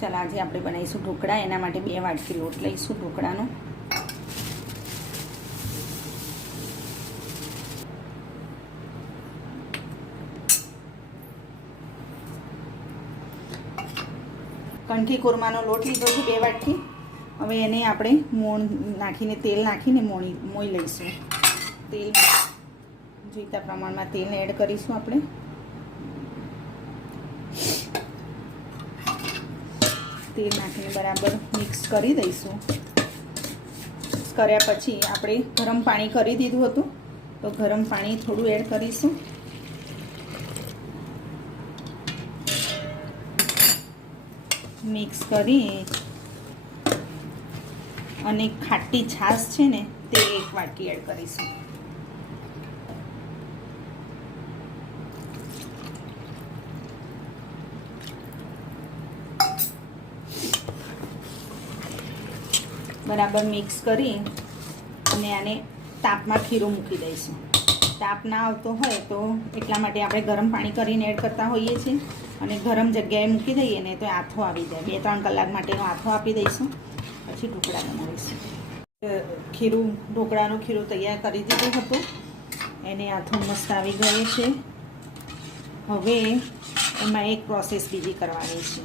ચાલ આજે આપણે બનાવીશું ઢોકળા. એના માટે 2 વાટકી લોટ લઈશું ઢોકળાનો. કંઠી કોરમાનો લોટ લીધો છે 2 વાટકી. હવે એને આપણે મોણ નાખીને તેલ નાખીને મોઈ લઈશું. તેલ જોઈતા પ્રમાણમાં તેલ એડ કરીશું આપણે. તેલ નાખીને બરાબર મિક્સ કરી દઈશું. મિક્સ કર્યા પછી આપણે ગરમ પાણી કરી દીધું હતું, તો ગરમ પાણી થોડું એડ કરીશું. મિક્સ કરી અને ખાટી છાશ છે ને તે 1 વાટકી એડ કરીશું. બરાબર મિક્સ કરી અને આને તાપમાં ખીરું મૂકી દઈશું. તાપ ના આવતો હોય તો એટલા માટે આપણે ગરમ પાણી કરીને એડ કરતા હોઈએ છીએ, અને ગરમ જગ્યાએ મૂકી દઈએ ને તો આથો આવી જાય. 2-3 કલાક માટેનો આથો આપી દઈશું, પછી ઢોકળા બનાવીશું. ઢોકળાનું ખીરું તૈયાર કરી દીધું હતું, એને આથો મસ્ત આવી ગયો છે. હવે એમાં એક પ્રોસેસ બીજી કરવાની છે.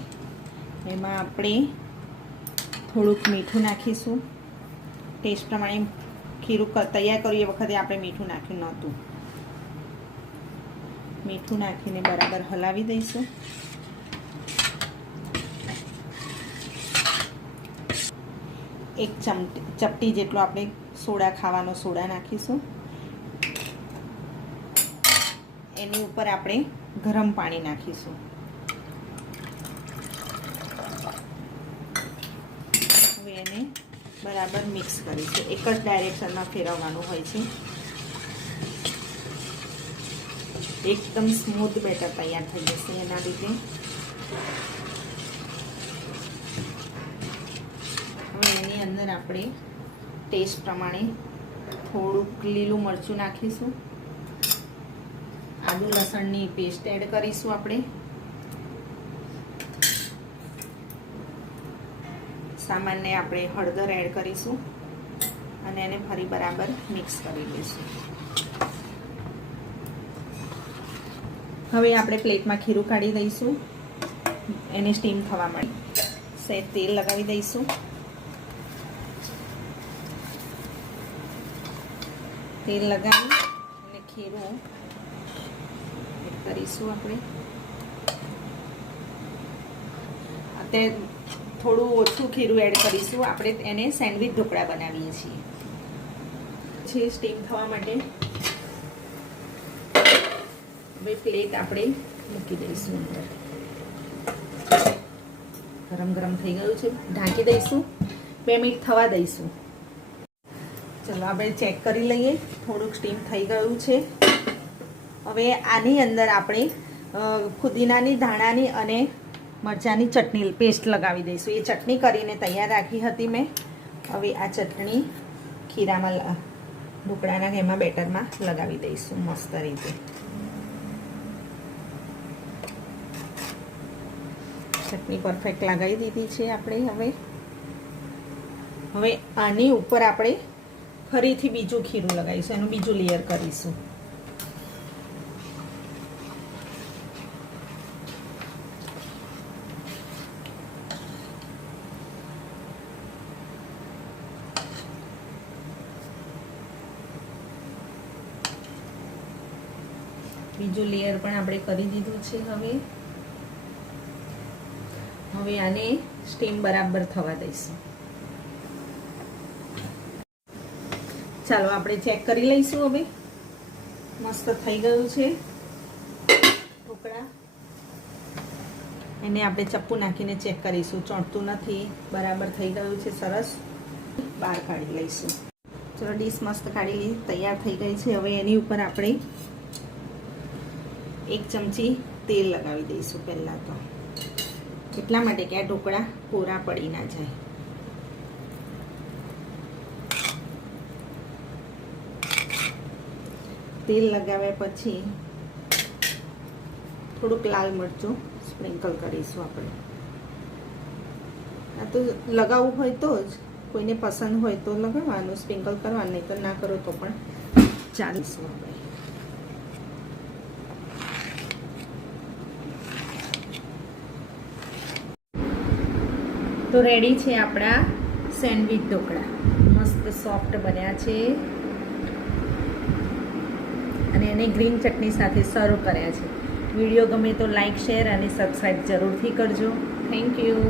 એમાં આપણે થોડુંક મીઠું નાખીશું. ટેસ્ટ પ્રમાણે ખીરું તૈયાર કર્યું એ વખતે આપણે મીઠું નાખ્યું નહોતું. મીઠું નાખીને બરાબર હલાવી દઈશું. એક ચપટી જેટલો આપણે સોડા, ખાવાનો સોડા નાખીશું. એની ઉપર આપણે ગરમ પાણી નાખીશું. હવે એને બરાબર મિક્સ કરીશું. એક જ ડાયરેક્શનમાં ફેરવવાનું હોય છે. એકદમ સ્મૂથ બેટર તૈયાર થઈ જશે એના લીધે. હવે એની અંદર આપણે ટેસ્ટ પ્રમાણે થોડુંક લીલું મરચું નાખીશું. આદુ લસણની પેસ્ટ એડ કરીશું આપણે. સામાન્ય આપણે હળદર એડ કરીશું અને એને ફરી બરાબર મિક્સ કરી લઈશું. હવે આપણે પ્લેટમાં ખીરું કાઢી દઈશું. એને સ્ટીમ થવા માટે સહેજ તેલ લગાવી દઈશું. તેલ લગાવી અને ખીરું એડ કરીશું આપણે. અત્યારે થોડું ઓછું ખીરું એડ કરીશું. આપણે એને સેન્ડવિચ ઢોકળા બનાવીએ છીએ. સ્ટીમ થવા માટે હવે પ્લેટ આપણે મૂકી દઈશું અંદર. ગરમ થઈ ગયું છે, ઢાંકી દઈશું. 2 મિનિટ થવા દઈશું. ચલો આપણે ચેક કરી લઈએ. થોડુંક સ્ટીમ થઈ ગયું છે. હવે આની અંદર આપણે ફુદીનાની, ધાણાની અને મરચાંની ચટણી પેસ્ટ લગાવી દઈશું. એ ચટણી કરીને તૈયાર રાખી હતી મેં. હવે આ ચટણી ખીરામાં, ઢોકળાના એમાં બેટરમાં લગાવી દઈશું મસ્ત રીતે. ચટણી પરફેક્ટ લગાવી દીધી છે આપણે. હવે આની ઉપર આપણે ફરીથી બીજું ખીરું લગાવીશું. એનું બીજું લેયર કરીશું. બીજું લેયર પણ આપણે કરી દીધું છે. હવે આને સ્ટીમ બરાબર થવા દઈશું. ચાલો આપણે ચેક કરી લઈશું. હવે મસ્ત થઈ ગયું છે ઢોકળા. એને આપણે ચપ્પુ નાખીને ચેક કરીશું. ચોંટતું નથી, બરાબર થઈ ગયું છે. સરસ. બહાર કાઢી લઈશું. ચલો ડીશ મસ્ત કાઢી તૈયાર થઈ ગઈ છે. હવે એની ઉપર આપણે 1 ચમચી તેલ લગાવી દઈશું પહેલાં તો, એટલા માટે કે આ ઢોકળા કોરા પડી ના જાય. તેલ લગાવ્યા પછી થોડુંક લાલ મરચું સ્પ્રિંકલ કરીશું આપણે. તો લગાવવું હોય તો જ, કોઈને પસંદ હોય તો લગાવવાનું, સ્પ્રિંકલ કરવાનું, નહીં તો ના કરો તો પણ ચાલીશું આપણે. તો રેડી છે આપણા સેન્ડવિચ ઢોકળા. મસ્ત સોફ્ટ બન્યા છે અને એને ગ્રીન ચટણી સાથે સર્વ કર્યા છે. વિડીયો ગમે તો લાઈક, શેર અને સબસ્ક્રાઈબ જરૂરથી કરજો. Thank you.